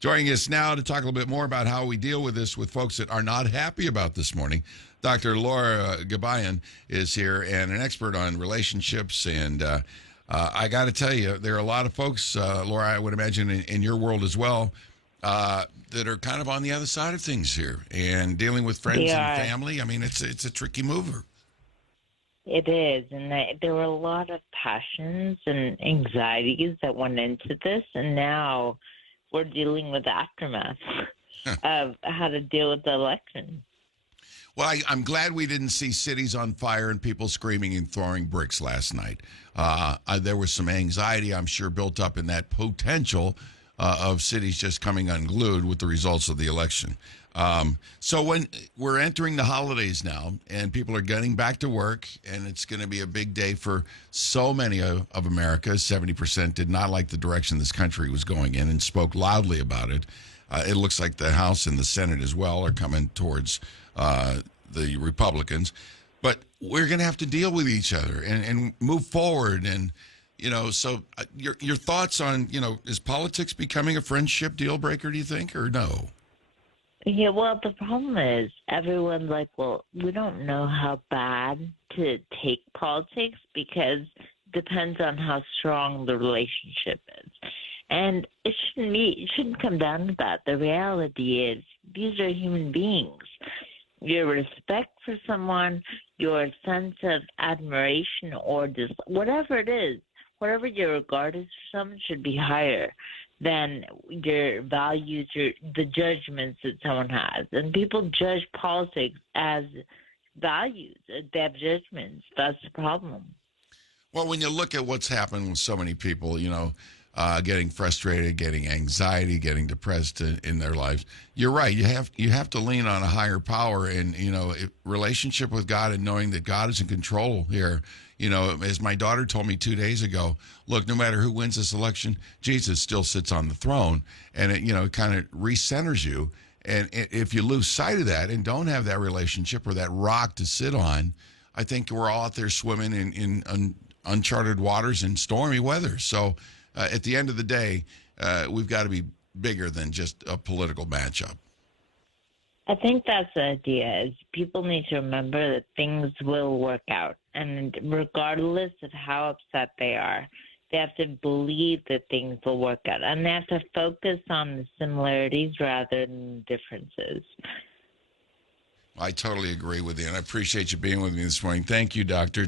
Joining us now to talk a little bit more about how we deal with this with folks that are not happy about this morning, Dr. Laura Gabayn is here, and an expert on relationships. And I got to tell you, there are a lot of folks, Laura, I would imagine in your world as well, that are kind of on the other side of things here and dealing with friends and family. I mean, it's a tricky mover. It is, and there were a lot of passions and anxieties that went into this, and now we're dealing with the aftermath of how to deal with the election. Well, I'm glad we didn't see cities on fire and people screaming and throwing bricks last night. There was some anxiety, I'm sure, built up in that potential of cities just coming unglued with the results of the election. So when we're entering the holidays now and people are getting back to work, and it's going to be a big day for so many of America, 70% did not like the direction this country was going in and spoke loudly about it. It looks like the House and the Senate as well are coming towards the Republicans. But we're going to have to deal with each other and move forward. And, so your thoughts on, is politics becoming a friendship deal breaker, do you think, or no? Yeah, well, the problem is everyone's like, well, we don't know how bad to take politics because it depends on how strong the relationship is. And it shouldn't come down to that. The reality is these are human beings. Your respect for someone, your sense of admiration or whatever it is, whatever your regard is for someone should be higher than your values, the judgments that someone has. And people judge politics as values. They have judgments. That's the problem. Well, when you look at what's happened with so many people, getting frustrated, getting anxiety, getting depressed in their lives, you're right. You have to lean on a higher power and, relationship with God and knowing that God is in control here. As my daughter told me 2 days ago, look, no matter who wins this election, Jesus still sits on the throne. And it kind of recenters you. And if you lose sight of that and don't have that relationship or that rock to sit on, I think we're all out there swimming in uncharted waters and stormy weather. So at the end of the day, we've got to be bigger than just a political matchup. I think that's the idea, is people need to remember that things will work out. And regardless of how upset they are, they have to believe that things will work out. And they have to focus on the similarities rather than the differences. I totally agree with you, and I appreciate you being with me this morning. Thank you, Doctor.